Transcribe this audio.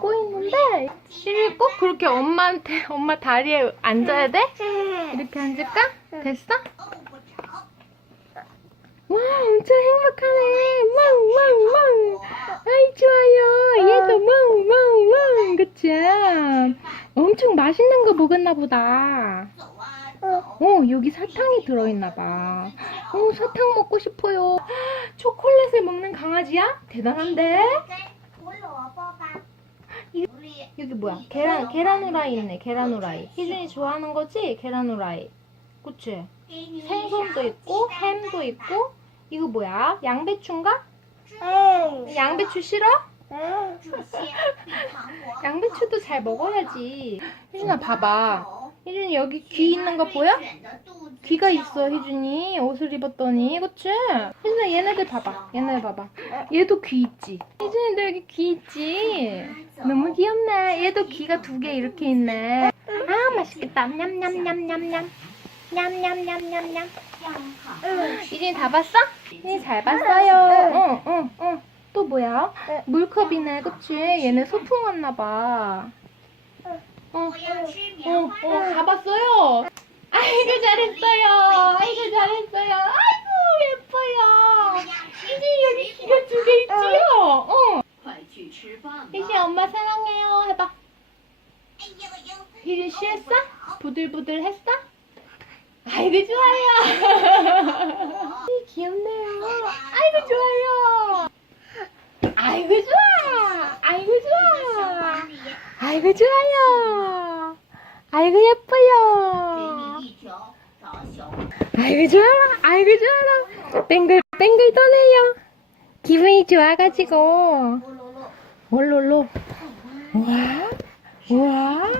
먹고 있는데 시리 꼭 그렇게 엄마한테 엄마 다리에 앉아야 돼? 이렇게 앉을까? 됐어? 와 엄청 행복하네 멍멍멍 아이 좋아요 얘도 멍멍멍 그치? 엄청 맛있는 거 먹었나 보다 어 여기 사탕이 들어있나 봐 어, 사탕 먹고 싶어요 초콜릿을 먹는 강아지야? 대단한데? 여기 뭐야? 계란 계란 후라이 있네. 계란 후라이. 희준이 좋아하는 거지? 계란 후라이. 그치? 생선도 있고 햄도 있고 이거 뭐야? 양배추인가? 양배추 싫어? 양배추도 잘 먹어야지. 희준아 봐봐. 희준이 여기 귀 있는 거 보여? 귀가 있어 희준이 옷을 입었더니 그치? 희준아 얘네들 봐봐. 얘네들 봐봐. 얘도 귀 있지? 희준이도 여기 귀 있지? 너무 귀엽네. 얘도 귀가 두 개 이렇게 있네. 아 맛있겠다. 냠냠냠냠냠. 냠냠냠냠냠. 이진이 다 봤어? 이진이 잘 봤어요. 응, 응, 응. 또 뭐야? 물컵이네, 그치? 얘네 소풍 왔나 봐. 어, 어, 어, 어, 다 봤어요. 아이고 잘했어요. 잘했어요. 아이고 예뻐요. 이제 여기 귀가 두 개 있지요? 어. 어. 희진 어. 엄마 사랑해요. 해봐. 희진 쉬했어? 부들부들 했어? 아이고 좋아요. 어. 귀엽네요. 아이고 좋아요. 아이고 좋아. 아이고 좋아. 아이고 좋아요. 아이고 예뻐. 아이고 좋아라. 아이고 좋아라. 뱅글뱅글 떠네요. 기분이 좋아가지고. 올로로. 와 우와.